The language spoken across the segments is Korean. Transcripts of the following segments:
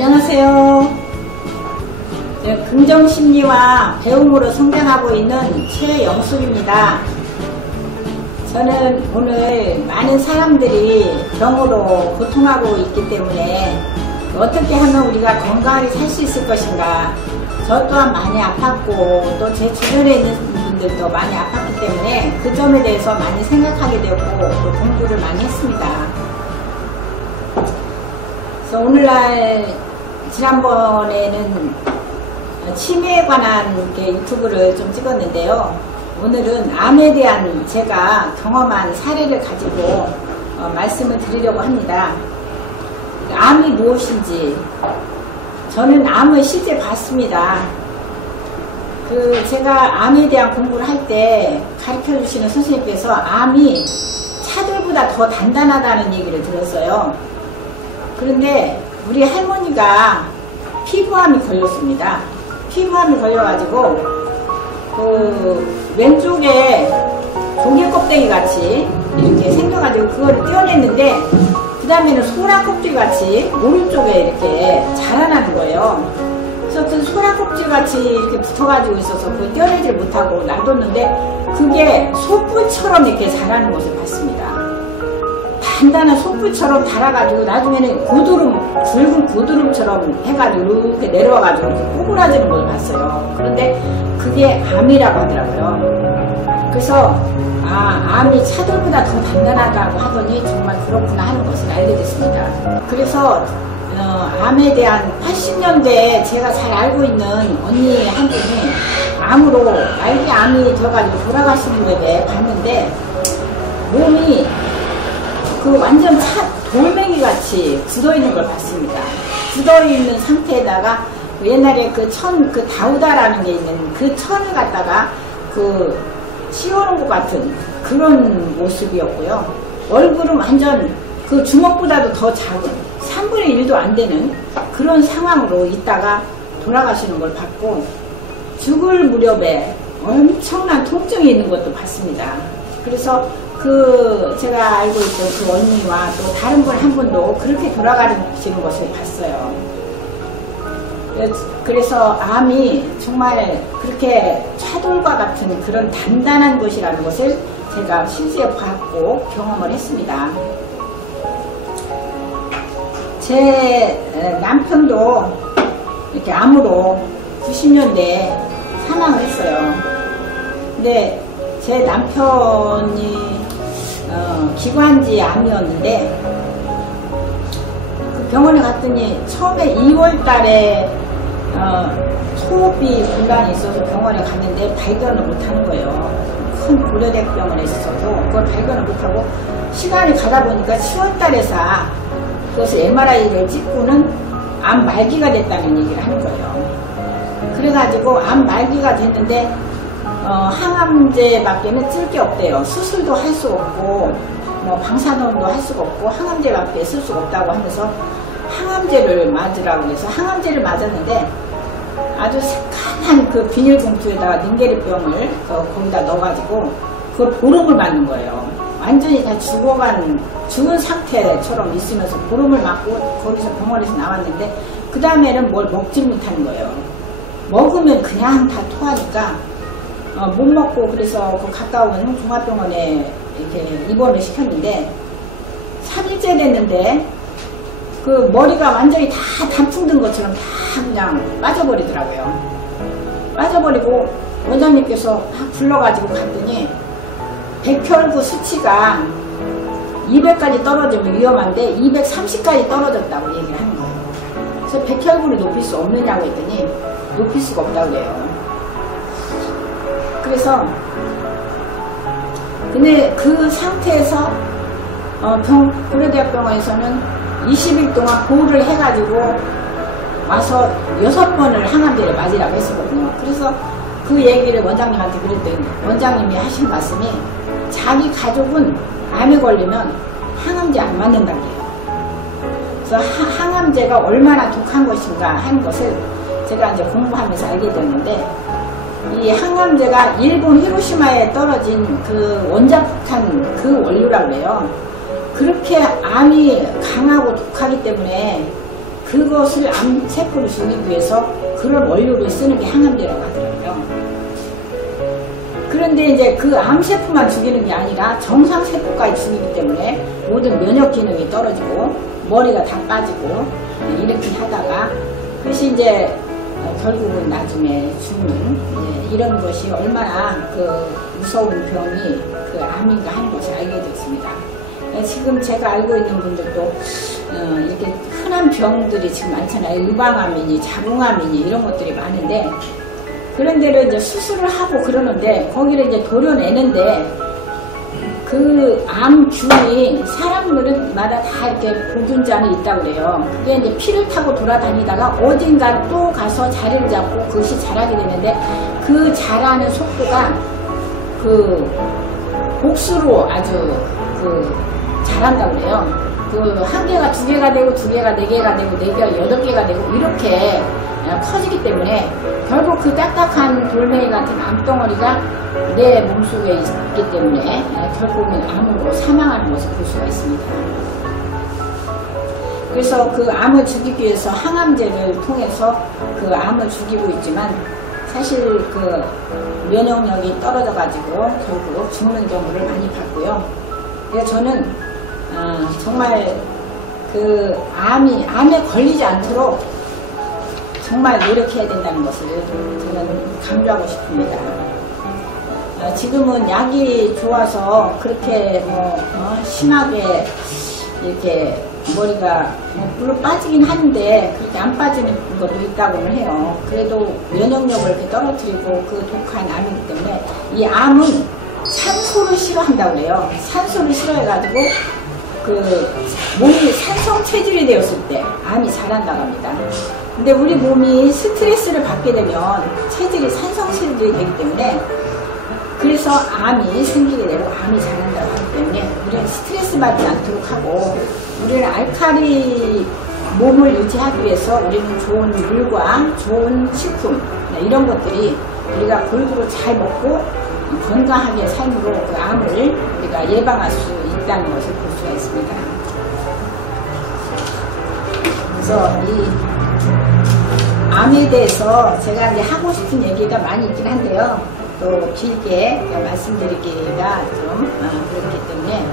안녕하세요. 긍정심리와 배움으로 성장하고 있는 최영숙입니다. 저는 오늘 많은 사람들이 병으로 고통하고 있기 때문에 어떻게 하면 우리가 건강하게 살 수 있을 것인가, 저 또한 많이 아팠고 또 제 주변에 있는 분들도 많이 아팠기 때문에 그 점에 대해서 많이 생각하게 되었고 또 공부를 많이 했습니다. 그래서 오늘날 지난번에는 치매에 관한 유튜브를 좀 찍었는데요. 오늘은 암에 대한 제가 경험한 사례를 가지고 말씀을 드리려고 합니다. 암이 무엇인지 저는 암을 실제 봤습니다. 제가 암에 대한 공부를 할 때 가르쳐 주시는 선생님께서 암이 차돌보다 더 단단하다는 얘기를 들었어요. 그런데 우리 할머니가 피부암이 걸렸습니다. 피부암이 걸려가지고 왼쪽에 조개 껍데기 같이 이렇게 생겨가지고 그거를 떼어냈는데 그 다음에는 소라 껍질 같이 오른쪽에 이렇게 자라나는 거예요. 그래서 그 소라 껍질 같이 이렇게 붙어가지고 있어서 그걸 떼어내지를 못하고 놔뒀는데 그게 소뿔처럼 이렇게 자라는 것을 봤습니다. 단단한 소뿔처럼 달아가지고 나중에는 굵은 고드름처럼 해가지고 이렇게 내려와가지고 꼬부라지는 걸 봤어요. 그런데 그게 암이라고 하더라고요. 그래서 암이 차돌보다 더 단단하다고 하더니 정말 그렇구나 하는 것을 알게 됐습니다. 그래서 암에 대한 80년대에 제가 잘 알고 있는 언니 한 분이 암으로 말기 암이 들어가지고 돌아가시는 거에 봤는데 몸이 완전 돌멩이 같이 굳어있는 걸 봤습니다. 굳어있는 상태에다가 옛날에 다우다라는 게 있는 그 천을 갖다가 씌워놓은 것 같은 그런 모습이었고요. 얼굴은 완전 주먹보다도 더 작은 3분의 1도 안 되는 그런 상황으로 있다가 돌아가시는 걸 봤고, 죽을 무렵에 엄청난 통증이 있는 것도 봤습니다. 그래서 제가 알고 있던 그 언니와 또 다른 분 한 분도 그렇게 돌아가시는 것을 봤어요. 그래서 암이 정말 그렇게 차돌과 같은 그런 단단한 것이라는 것을 제가 실제 봤고 경험을 했습니다. 제 남편도 이렇게 암으로 90년대에 사망을 했어요. 근데 제 남편이 기관지 암이었는데 병원에 갔더니 처음에 2월 달에 소호흡이 곤란이 있어서 병원에 갔는데 발견을 못하는 거예요. 큰 고려대병원에 있어서 그걸 발견을 못하고 시간이 가다 보니까 10월 달에서 그것을 MRI를 찍고는 암 말기가 됐다는 얘기를 하는 거예요. 그래가지고 암 말기가 됐는데 항암제밖에는 쓸 게 없대요. 수술도 할 수 없고 방사선도 할 수가 없고 항암제밖에 쓸 수가 없다고 하면서 항암제를 맞으라고 해서 항암제를 맞았는데 아주 새카만 비닐봉투에다가 닌게르병을 거기다 넣어가지고 그걸 보름을 맞는 거예요. 완전히 다 죽은 상태처럼 있으면서 보름을 맞고 거기서 병원에서 나왔는데 그 다음에는 뭘 먹지 못하는 거예요. 먹으면 그냥 다 토하니까 못 먹고, 그래서 가까운 종합병원에 이렇게 입원을 시켰는데 3일째 됐는데 머리가 완전히 다 단풍 든 것처럼 다 그냥 빠져버리더라고요. 빠져버리고 원장님께서 불러가지고 갔더니 백혈구 수치가 200까지 떨어지면 위험한데 230까지 떨어졌다고 얘기를 하는 거예요. 그래서 백혈구를 높일 수 없느냐고 했더니 높일 수가 없다고 그래요. 그래서 근데 그 상태에서 고려대학병원에서는 20일 동안 보호를 해가지고 와서 6번을 항암제를 맞으라고 했었거든요. 그래서 그 얘기를 원장님한테 그랬더니 원장님이 하신 말씀이 자기 가족은 암에 걸리면 항암제 안 맞는다고 해요. 그래서 항암제가 얼마나 독한 것인가 하는 것을 제가 이제 공부하면서 알게 됐는데, 이 항암제가 일본 히로시마에 떨어진 원자폭탄 원료라고 해요. 그렇게 암이 강하고 독하기 때문에 그것을 암세포를 죽이기 위해서 그런 원료를 쓰는 게 항암제라고 하더라고요. 그런데 이제 그 암세포만 죽이는 게 아니라 정상세포까지 죽이기 때문에 모든 면역 기능이 떨어지고 머리가 다 빠지고 이렇게 하다가 그것이 이제 결국은 나중에 죽는 이런 것이 얼마나 그 무서운 병이 그 암인가 하는 것을 알게 됐습니다. 지금 제가 알고 있는 분들도 이렇게 흔한 병들이 지금 많잖아요. 유방암이니 자궁암이니 이런 것들이 많은데 그런 데를 이제 수술을 하고 그러는데 거기를 이제 도려내는데 그 암균이 사람들마다 다 이렇게 보균장이 있다고 그래요. 그게 이제 피를 타고 돌아다니다가 어딘가 또 가서 자리를 잡고 그것이 자라게 되는데 그 자라는 속도가 그 복수로 아주 그 자란다고 그래요. 그 한 개가 두 개가 되고 두 개가 네 개가 되고 네 개가 여덟 개가 되고 이렇게 커지기 때문에 결국 그 딱딱한 돌멩이 같은 암덩어리가 내 몸속에 있기 때문에 결국은 암으로 사망하는 것을 볼 수가 있습니다. 그래서 그 암을 죽이기 위해서 항암제를 통해서 그 암을 죽이고 있지만 사실 그 면역력이 떨어져 가지고 결국 죽는 경우를 많이 봤고요. 그래서 저는 정말 그 암에 걸리지 않도록 정말 노력해야 된다는 것을 저는 강조하고 싶습니다. 지금은 약이 좋아서 그렇게 심하게 이렇게 머리가 물론 빠지긴 하는데 그렇게 안 빠지는 것도 있다고는 해요. 그래도 면역력을 이렇게 떨어뜨리고 그 독한 암이기 때문에 이 암은 산소를 싫어한다고 해요. 산소를 싫어해가지고 그 몸이 산성 체질이 되었을 때 암이 자란다고 합니다. 근데 우리 몸이 스트레스를 받게 되면 체질이 산성 체질이 되기 때문에 그래서 암이 생기게 되고 암이 자란다고 하기 때문에 우리는 스트레스 받지 않도록 하고 우리는 알칼리 몸을 유지하기 위해서 우리는 좋은 물과 좋은 식품 이런 것들이 우리가 골고루 잘 먹고 건강하게 삶으로 그 암을 우리가 예방할 수 있다는 것을 볼 수가 있습니다. 그래서 이 암에 대해서 제가 이제 하고 싶은 얘기가 많이 있긴 한데요. 또 길게 말씀드리기가 좀 그렇기 때문에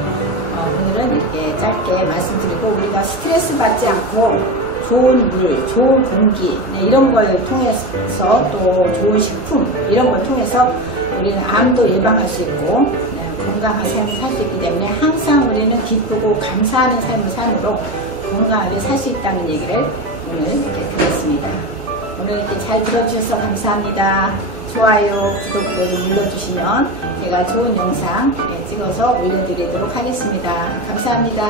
오늘은 이렇게 짧게 말씀드리고 우리가 스트레스 받지 않고 좋은 물, 좋은 공기 이런 걸 통해서 또 좋은 식품 이런 걸 통해서 우리는 암도 예방할 수 있고 건강한 삶을 살 수 있기 때문에 항상 우리는 기쁘고 감사하는 삶을 삶으로 건강하게 살 수 있다는 얘기를 오늘 이렇게 드렸습니다. 오늘 이렇게 잘 들어주셔서 감사합니다. 좋아요, 구독을 눌러주시면 제가 좋은 영상 찍어서 올려드리도록 하겠습니다. 감사합니다.